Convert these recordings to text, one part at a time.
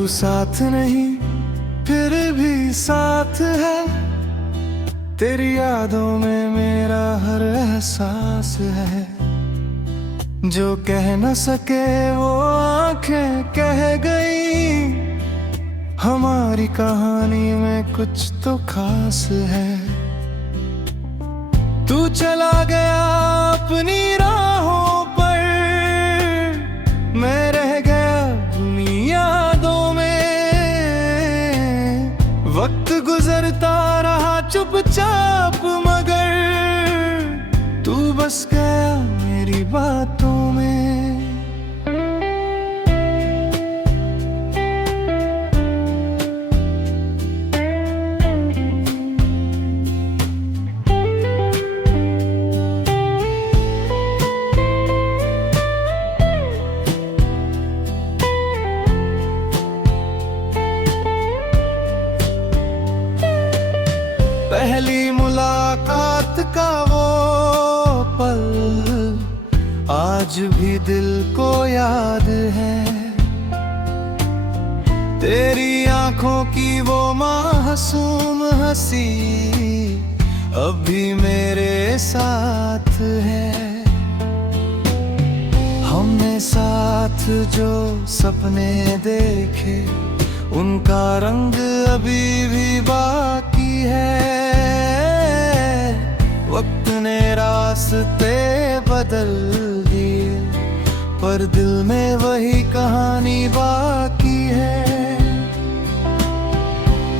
तू साथ नहीं फिर भी साथ है, तेरी यादों में मेरा हर एहसास है। जो कह न सके वो आंखें कह गई, हमारी कहानी में कुछ तो खास है। तू चला गया अपनी राहों पर, मैं रह गया अपनी यादों में। वक्त गुजरता रहा चुपचाप, मगर तू बस गया मेरी बातों में। पहली मुलाकात का वो पल आज भी दिल को याद है। तेरी आंखों की वो मासूम हंसी अब भी मेरे साथ है। हमने साथ जो सपने देखे, उनका रंग अभी भी बाकी है। वक्त ने रास्ते बदल दिए, पर दिल में वही कहानी बाकी है।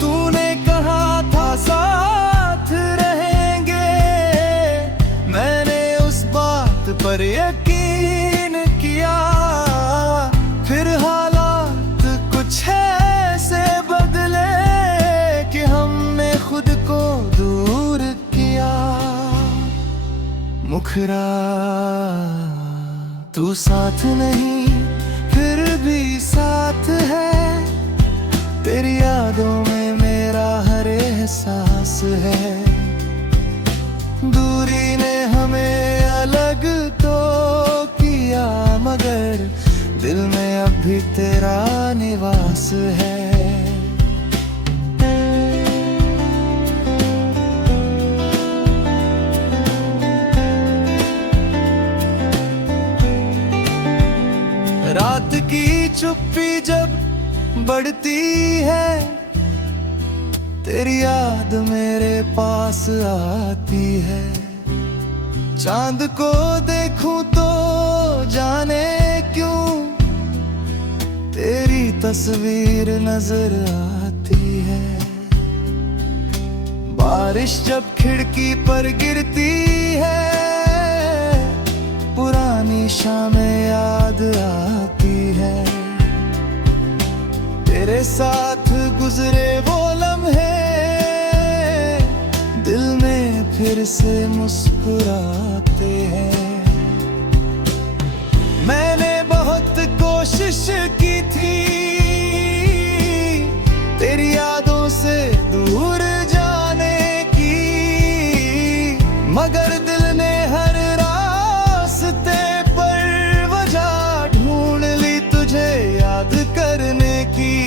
तूने कहा था साथ रहेंगे, मैंने उस बात पर यकीन किया। फिर हालात कुछ ऐसे बदले कि हमने खुद को दूर किया। मुखरा तू साथ नहीं फिर भी साथ है, तेरी यादों में मेरा हर एहसास है। दूरी ने हमें अलग तो किया, मगर दिल में अब भी तेरा निवास है। रात की चुप्पी जब बढ़ती है, तेरी याद मेरे पास आती है। चांद को देखूं तो जाने क्यों तेरी तस्वीर नजर आती है। बारिश जब खिड़की पर गिरती है, पुरानी शामें याद आती है। तेरे साथ गुजरे वो लम्हे दिल में फिर से मुस्कुराते हैं। मैंने बहुत कोशिश की थी तेरी यादों से दूर जाने की, मगर दिल ने हर रास्ते पर वजह ढूंढ ली तुझे याद करने की।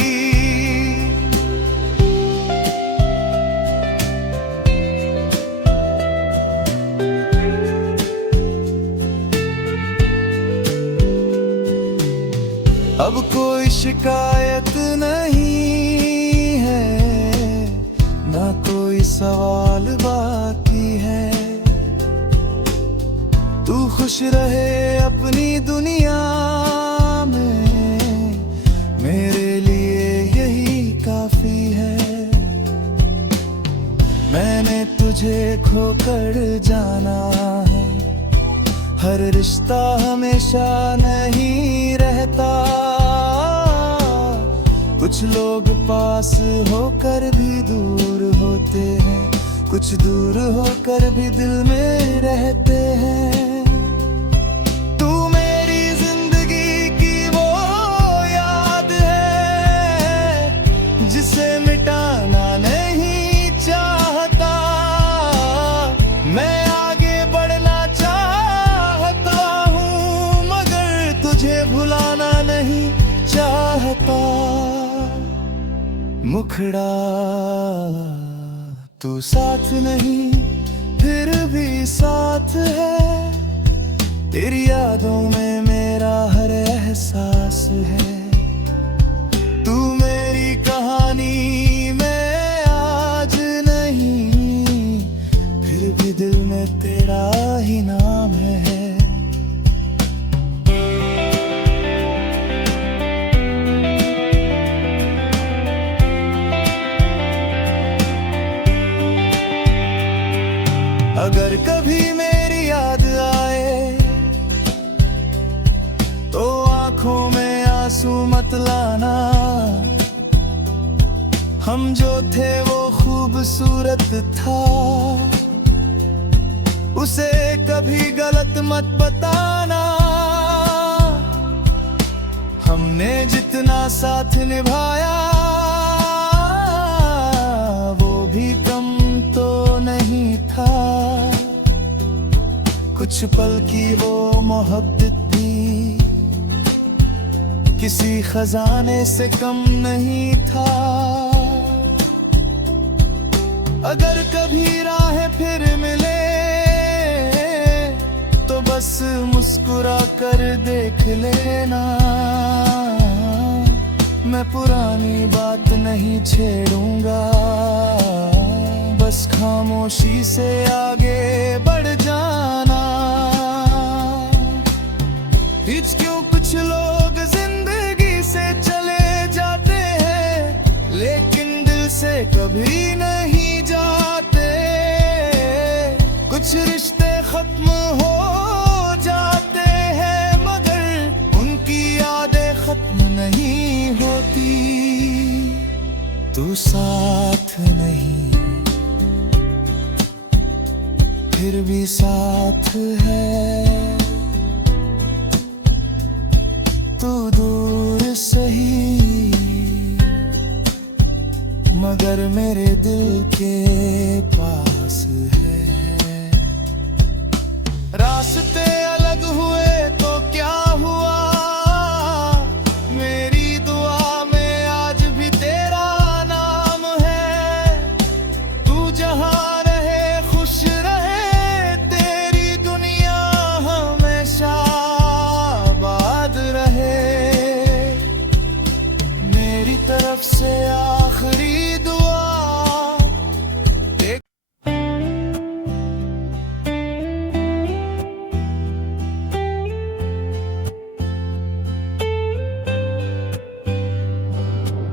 अब कोई शिकायत नहीं है, ना कोई सवाल बाकी है। तू खुश रहे अपनी दुनिया में, मेरे लिए यही काफी है। मैंने तुझे खोकर जाना है, हर रिश्ता हमेशा नहीं रहता। कुछ लोग पास होकर भी दूर होते हैं, कुछ दूर होकर भी दिल में रहते हैं। तू मेरी जिंदगी की वो याद है जिसे मिटाना नहीं चाहता। मैं आगे बढ़ना चाहता हूँ, मगर तुझे भुलाना नहीं चाहता। मुखड़ा। तू साथ नहीं फिर भी साथ है, तेरी यादों में मेरा हर एहसास है। तू मेरी कहानी में आज नहीं, फिर भी दिल में तेरा ही नाम है। अगर कभी मेरी याद आए तो आंखों में आंसू मत लाना। हम जो थे वो खूबसूरत था, उसे कभी गलत मत बताना। हमने जितना साथ निभाया वो भी कम तो नहीं था। कुछ पल की वो मोहब्बत भी किसी खजाने से कम नहीं था। अगर कभी राहें फिर मिले तो बस मुस्कुरा कर देख लेना। मैं पुरानी बात नहीं छेड़ूंगा, बस खामोशी से आगे बढ़ जाना। बीच क्यों कुछ लोग जिंदगी से चले जाते हैं, लेकिन दिल से कभी नहीं जाते। कुछ रिश्ते खत्म हो जाते हैं, मगर उनकी यादें खत्म नहीं होती। तू साथ नहीं फिर भी साथ है। तू दूर सही मगर मेरे दिल के पास है। रास्ते अलग हुए तो क्या हुआ, मेरी दुआ में आज भी तेरा नाम है। तू जहाँ रहे खुश रहे, तेरी दुनिया हमेशा आबाद रहे। मेरी तरफ से आखिरी दुआ।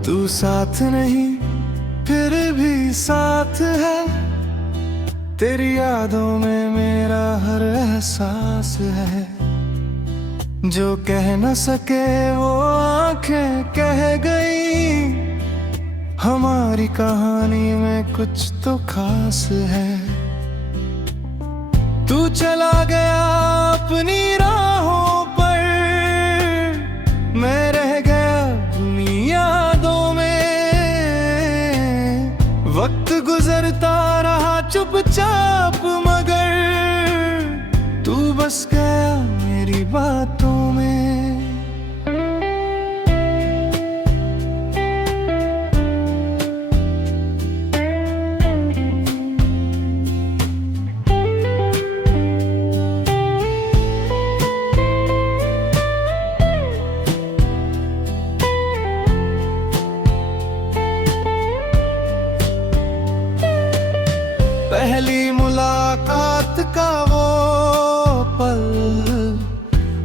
तू साथ नहीं फिर भी साथ है, तेरी यादों में मेरा हर एहसास है। जो कह न सके वो आंखें कह गई, हमारी कहानी में कुछ तो खास है। तू चला गया अपनी राहों पर, मैं रह गया अपनी यादों में। वक्त गुजरता रहा चुपचाप, मगर तू बस गया मेरी बातों में। पहली मुलाकात का वो पल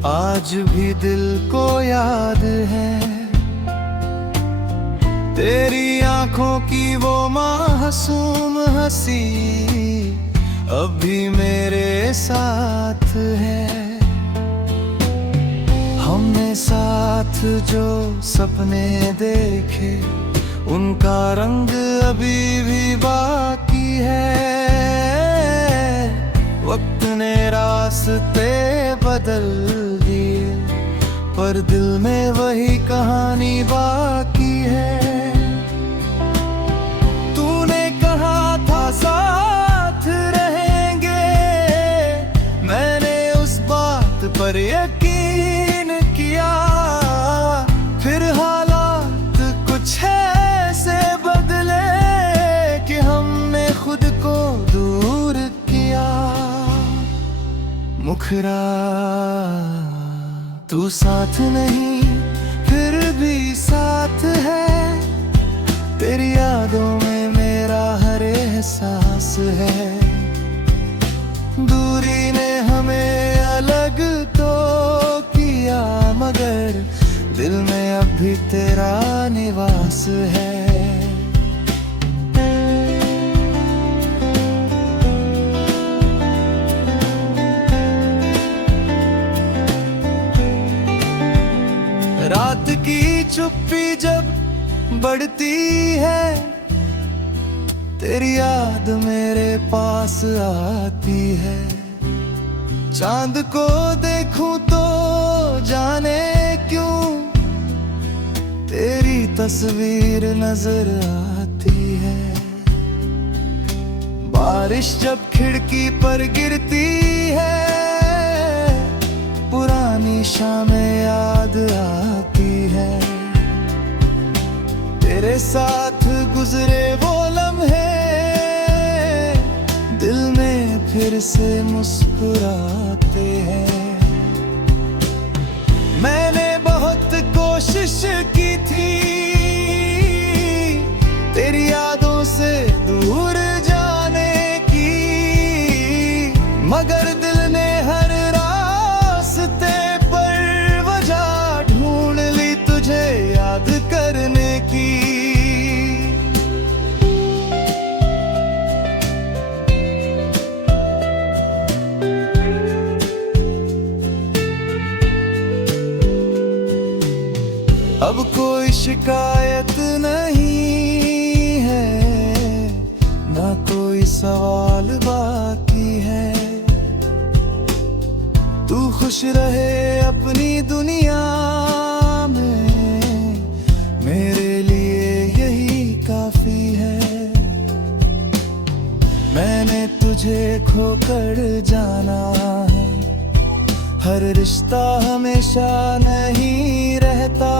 आज भी दिल को याद है। तेरी आंखों की वो मासूम हंसी अब भी मेरे साथ है। हमने साथ जो सपने देखे, उनका रंग अभी भी बाकी है। वक्त ने रास्ते बदल दिए, पर दिल में वही कहानी बाकी है। तूने कहा था साथ रहेंगे, मैंने उस बात पर यकीन किया। फिर हालात कुछ ऐसे मुखड़ा तू साथ नहीं फिर भी साथ है, तेरी यादों में मेरा हर एहसास है। दूरी ने हमें अलग तो किया, मगर दिल में अब भी तेरा निवास है। रात की चुप्पी जब बढ़ती है, तेरी याद मेरे पास आती है। चांद को देखूं तो जाने क्यों तेरी तस्वीर नजर आती है। बारिश जब खिड़की पर गिरती है, पुरानी शामें याद आती है। तेरे साथ गुजरे वो लम्हे दिल में फिर से मुस्कुराते हैं। मैंने बहुत कोशिश की थी तेरी यादों से दूर जाने की, मगर दिल ने हर रास्ते पर वजह ढूंढ ली तुझे याद करने की। अब कोई शिकायत नहीं है, ना कोई सवाल बाकी है। तू खुश रहे अपनी दुनिया में, मेरे लिए यही काफी है। मैंने तुझे खोकर जाना है, हर रिश्ता हमेशा नहीं रहता।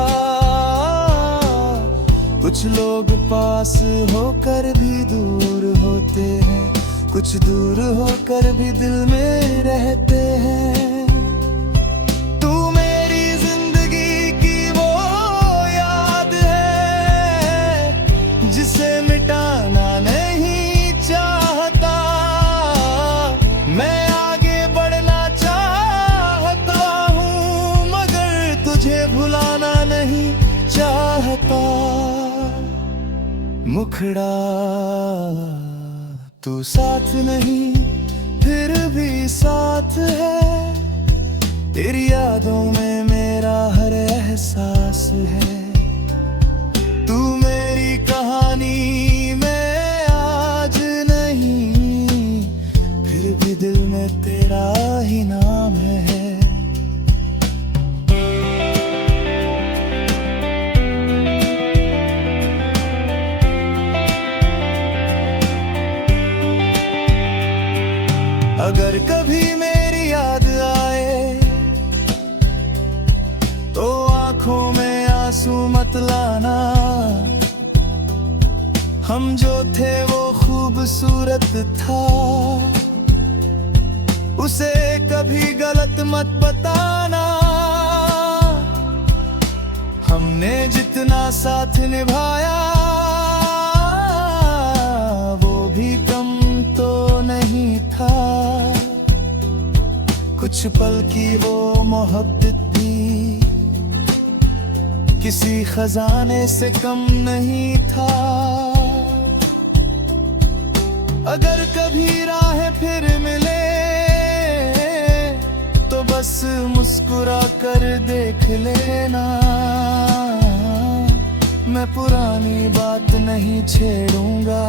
कुछ लोग पास होकर भी दूर होते हैं, कुछ दूर होकर भी दिल में रहते हैं। तू मेरी जिंदगी की वो याद है जिसे मिटाना नहीं चाहता। मैं आगे बढ़ना चाहता हूँ, मगर तुझे भुलाना नहीं चाहता। मुखड़ा तू साथ नहीं फिर भी साथ है, तेरी यादों में मेरा हर एहसास है। तू मेरी कहानी में आज नहीं, फिर भी दिल में तेरा ही नाम है। अगर कभी मेरी याद आए तो आंखों में आंसू मत लाना। हम जो थे वो खूबसूरत था, उसे कभी गलत मत बताना। हमने जितना साथ निभाया वो भी कम तो नहीं था। कुछ पल की वो मोहब्बत भी किसी खजाने से कम नहीं था। अगर कभी राहें फिर मिले तो बस मुस्कुरा कर देख लेना। मैं पुरानी बात नहीं छेड़ूंगा,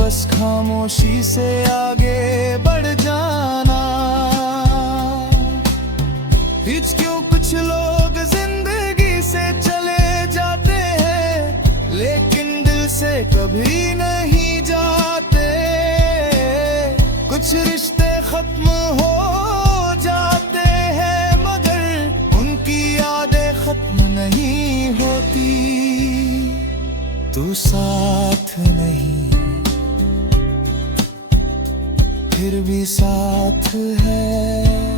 बस खामोशी से आगे बढ़ जाना। बीच क्यों कुछ लोग जिंदगी से चले जाते हैं, लेकिन दिल से कभी नहीं जाते। कुछ रिश्ते खत्म हो जाते हैं, मगर उनकी यादें खत्म नहीं होती। तू साथ नहीं फिर भी साथ है।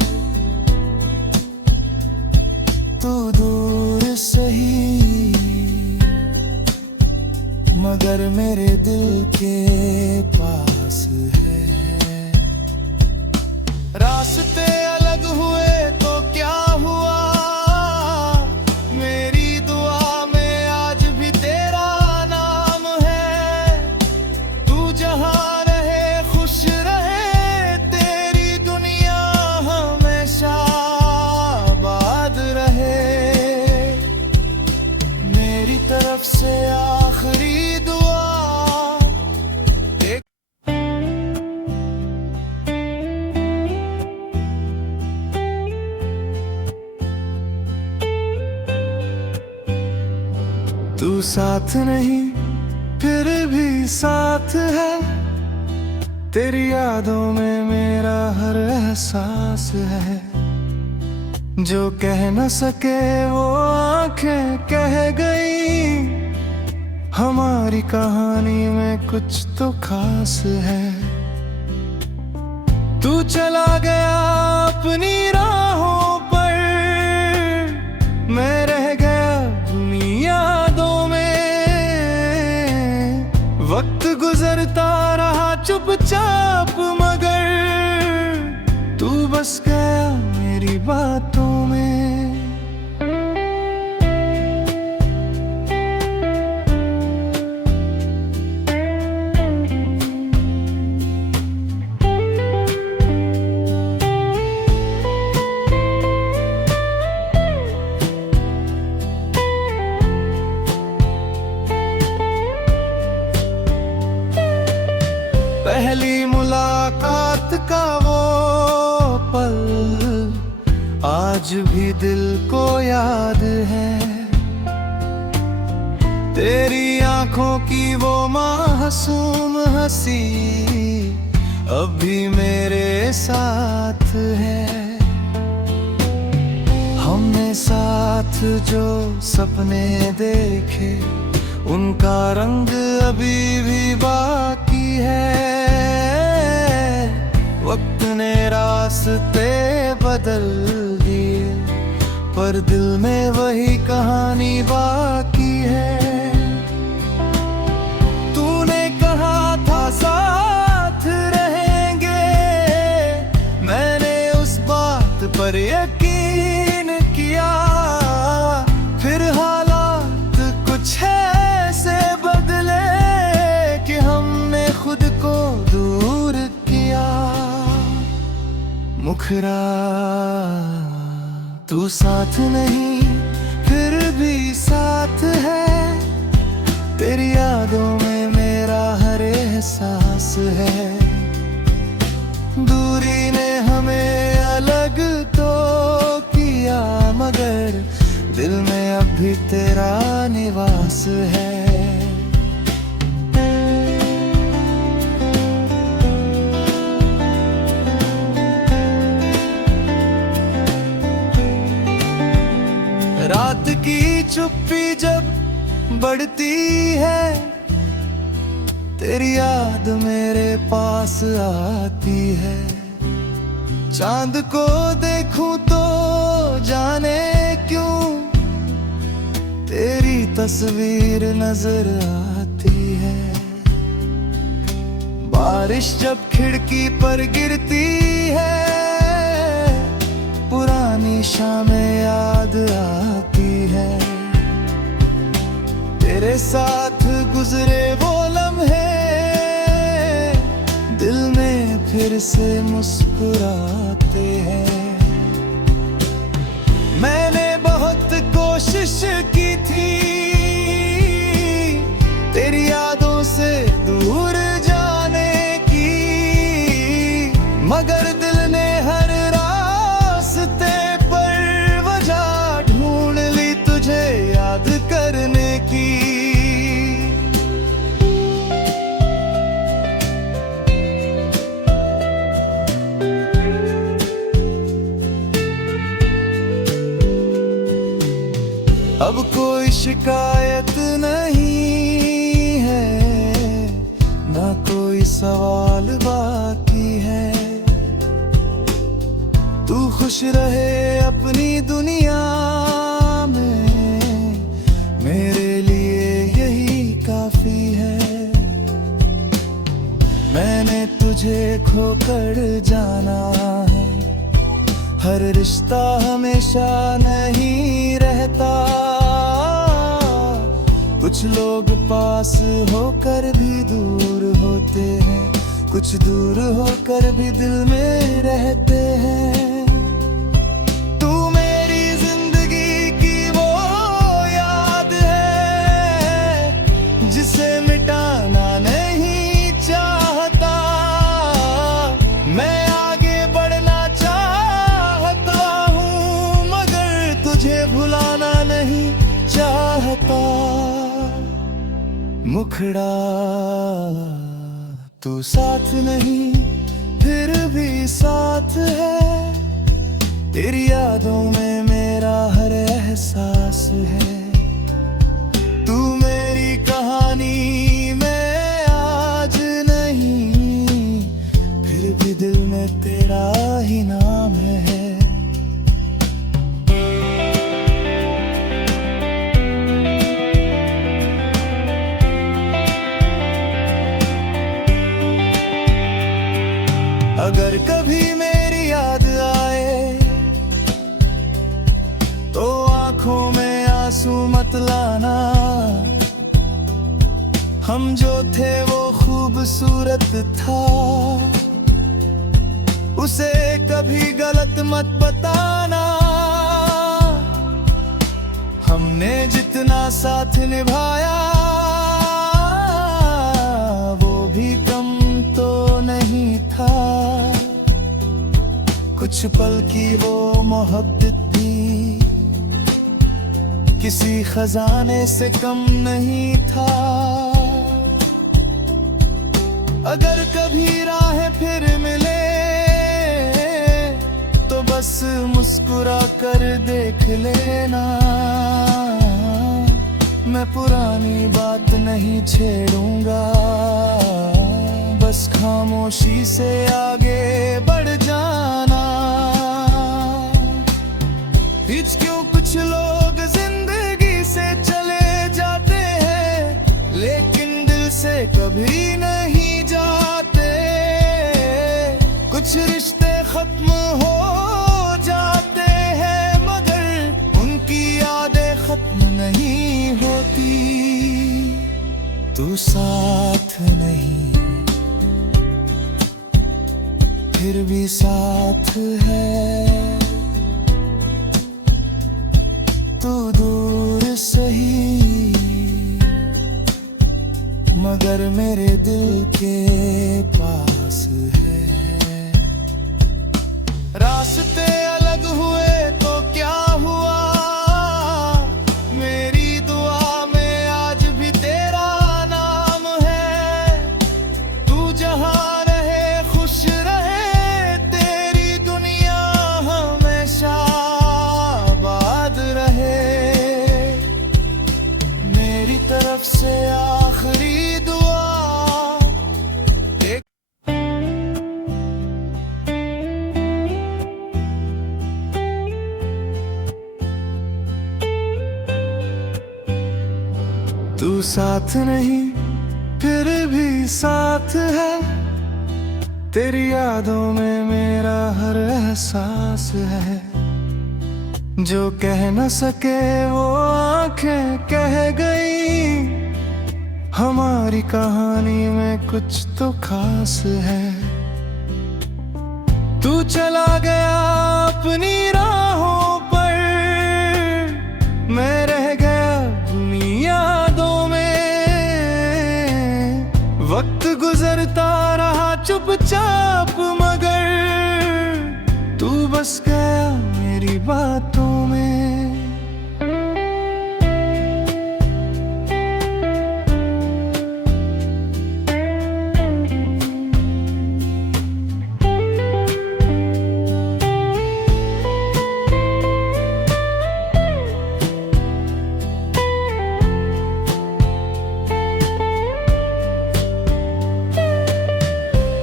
तू दूर सही मगर मेरे दिल के पास है। रास्ते अलग हुए तो क्या हुआ, मेरी दुआ में आज भी तेरा नाम है। तू जहाँ रहे खुश रहे, तेरी दुनिया हमेशा आबाद रहे। मेरी तरफ से आखिरी दुआ। तू साथ नहीं फिर भी साथ है, तेरी यादों में मेरा हर एहसास है। जो कह न सके वो आंखें कह गई, हमारी कहानी में कुछ तो खास है। तू चला गया अपनी राहों पर, मैं रह गया दुनिया यादों में। वक्त गुजरता रहा चुपचाप मगर तू बस गया मेरी बातों में। पहली मुलाकात का वो पल आज भी दिल को याद है। तेरी आंखों की वो मासूम हंसी अब भी मेरे साथ है। हमने साथ जो सपने देखे, उनका रंग अभी भी बाकी है। वक्त ने रास्ते बदल दिए, पर दिल में वही कहानी बाकी है। तूने कहा था साथ रहेंगे, मैंने उस बात पर यकीन किया। फिर हालात कुछ ऐसे बदले कि हमने खुद को दूर किया। मुखरा तू साथ नहीं फिर भी साथ है, तेरी यादों में मेरा हर एहसास है। दूरी ने हमें अलग तो किया मगर दिल में अब भी तेरा निवास है। रात की चुप्पी जब बढ़ती है, तेरी याद मेरे पास आती है। चांद को देखूं तो जाने क्यों तेरी तस्वीर नजर आती है। बारिश जब खिड़की पर गिरती है, पुरानी शामें याद आती है। तेरे साथ गुजरे वो लम्हे दिल में फिर से मुस्कुराते हैं। मैंने बहुत कोशिश की थी तेरी यादों से दूर जाने की, मगर दिल ने हर रास्ते पर वजह ढूंढ ली तुझे याद करने की। अब कोई शिकायत नहीं है, ना कोई सवाल बाकी है। खुश रहे अपनी दुनिया में, मेरे लिए यही काफी है। मैंने तुझे खोकर जाना है, हर रिश्ता हमेशा नहीं रहता। कुछ लोग पास होकर भी दूर होते हैं, कुछ दूर होकर भी दिल में रहते हैं। तू मेरी जिंदगी की वो याद है जिसे मिटाना नहीं चाहता। मैं आगे बढ़ना चाहता हूँ मगर तुझे भुलाना नहीं चाहता। मुखड़ा तू साथ नहीं फिर भी साथ है, तेरी यादों में मेरा हर एहसास है। तू मेरी कहानी में आज नहीं, फिर भी दिल में तेरा ही नाम है। अगर कभी मेरी याद आए तो आंखों में आंसू मत लाना। हम जो थे वो खूबसूरत था, उसे कभी गलत मत बताना। हमने जितना साथ निभाया वो भी कम तो नहीं था। कुछ पल की वो मोहब्बत भी किसी खजाने से कम नहीं था। अगर कभी राहें फिर मिले तो बस मुस्कुरा कर देख लेना। मैं पुरानी बात नहीं छेड़ूंगा, बस खामोशी से आगे बढ़ जाना। बीच क्यों कुछ लोग जिंदगी से चले जाते हैं, लेकिन दिल से कभी नहीं जाते। कुछ रिश्ते खत्म हो जाते हैं मगर उनकी यादें खत्म नहीं होती। तू साथ नहीं फिर भी साथ है। तू दूर सही मगर मेरे दिल के पास है। रास्ते अलग हुए तो क्या हुआ, मेरी दुआ में आज भी तेरा नाम है। तू जहाँ रहे खुश रहे, तेरी दुनिया हमेशा आबाद रहे। मेरी तरफ से आखिरी दुआ। तू साथ नहीं फिर भी साथ है, तेरी यादों में मेरा हर एहसास है। जो कह न सके वो आंखें कह गई, हमारी कहानी में कुछ तो खास है। तू चला गया अपनी राहों पर, मैं रह गया अपनी यादों में। वक्त गुजरता रहा चुपचाप मगर तू बस गया मेरी बातों में।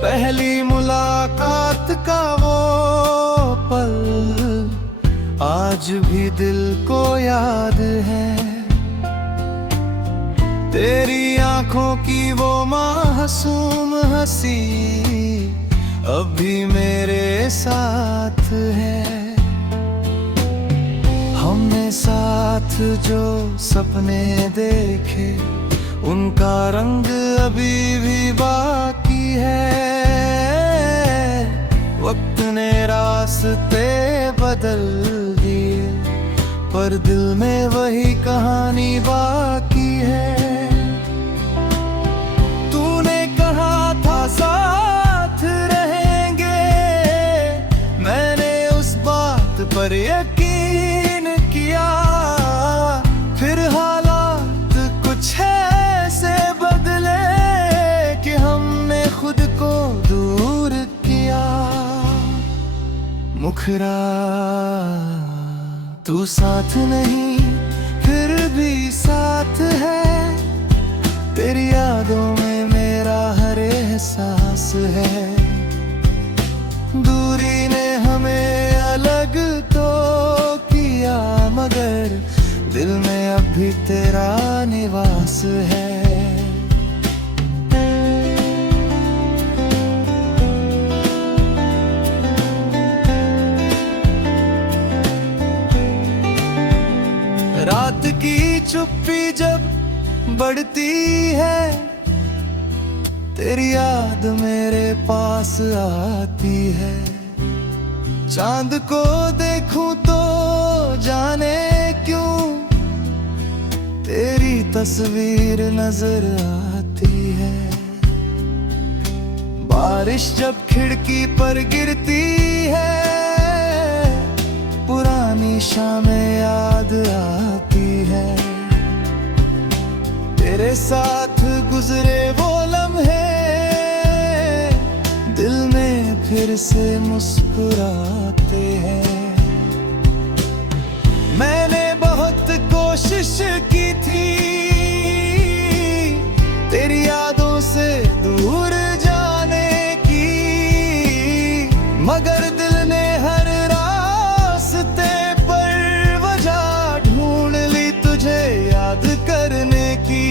पहली मुलाकात का वो पल आज भी दिल को याद है तेरी आंखों की वो मासूम हंसी, अब भी मेरे साथ है। हमने साथ जो सपने देखे उनका रंग अभी भी बाकी है। वक्त ने रास्ते बदल दिए पर दिल में वही कहानी बाकी है। तूने कहा था साथ रहेंगे, मैंने उस बात पर यकीन किया, फिर हालात कुछ ऐसे बदले कि हमने खुद को दूर किया। मुखरा तू साथ नहीं फिर भी साथ है, तेरी यादों में मेरा हर एहसास है। दूरी ने हमें अलग तो किया मगर दिल में अब भी तेरा निवास है। रात की चुप्पी जब बढ़ती है, तेरी याद मेरे पास आती है। चांद को देखूं तो जाने क्यों तेरी तस्वीर नजर आती है। बारिश जब खिड़की पर गिरती है, पुरानी शामें याद आती है। तेरे साथ गुजरे वो लम्हे दिल में फिर से मुस्कुराते हैं। मैंने बहुत कोशिश की थी तेरी यादों से दूर जाने की, मगर दिल ने हर रास्ते पर वजह ढूंढ ली तुझे याद करने की।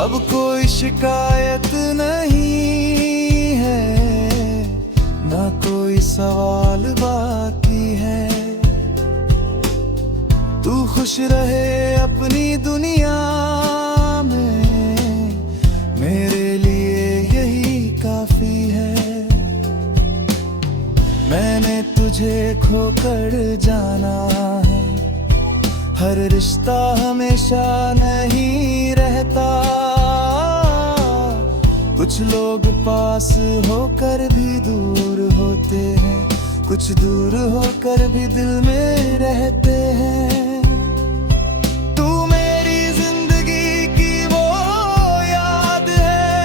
अब कोई शिकायत नहीं है, ना कोई सवाल बाकी है। तू खुश रहे अपनी दुनिया में, मेरे लिए यही काफी है। मैंने तुझे खोकर जाना है, हर रिश्ता हमेशा नहीं रहता। कुछ लोग पास होकर भी दूर होते हैं, कुछ दूर होकर भी दिल में रहते हैं। तू मेरी जिंदगी की वो याद है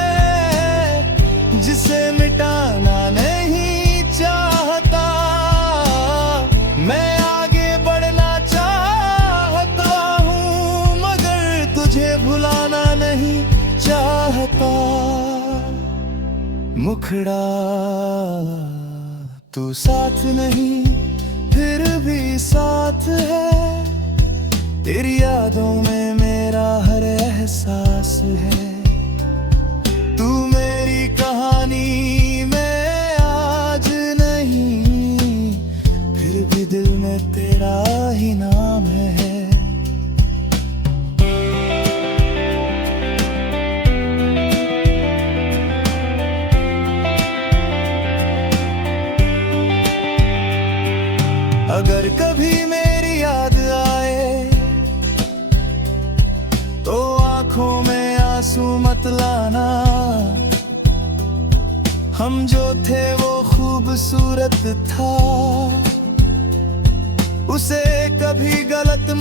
जिसे मिटाना नहीं चाहता। मैं आगे बढ़ना चाहता हूँ मगर तुझे भुलाना नहीं चाहता। मुखड़ा तू साथ नहीं फिर भी साथ है, तेरी यादों में मेरा हर एहसास है। तू मेरी कहानी में आज नहीं फिर भी दिल में तेरा ही नाम है। अगर कभी मेरी याद आए तो आंखों में आंसू मत लाना। हम जो थे वो खूबसूरत था, उसे कभी गलत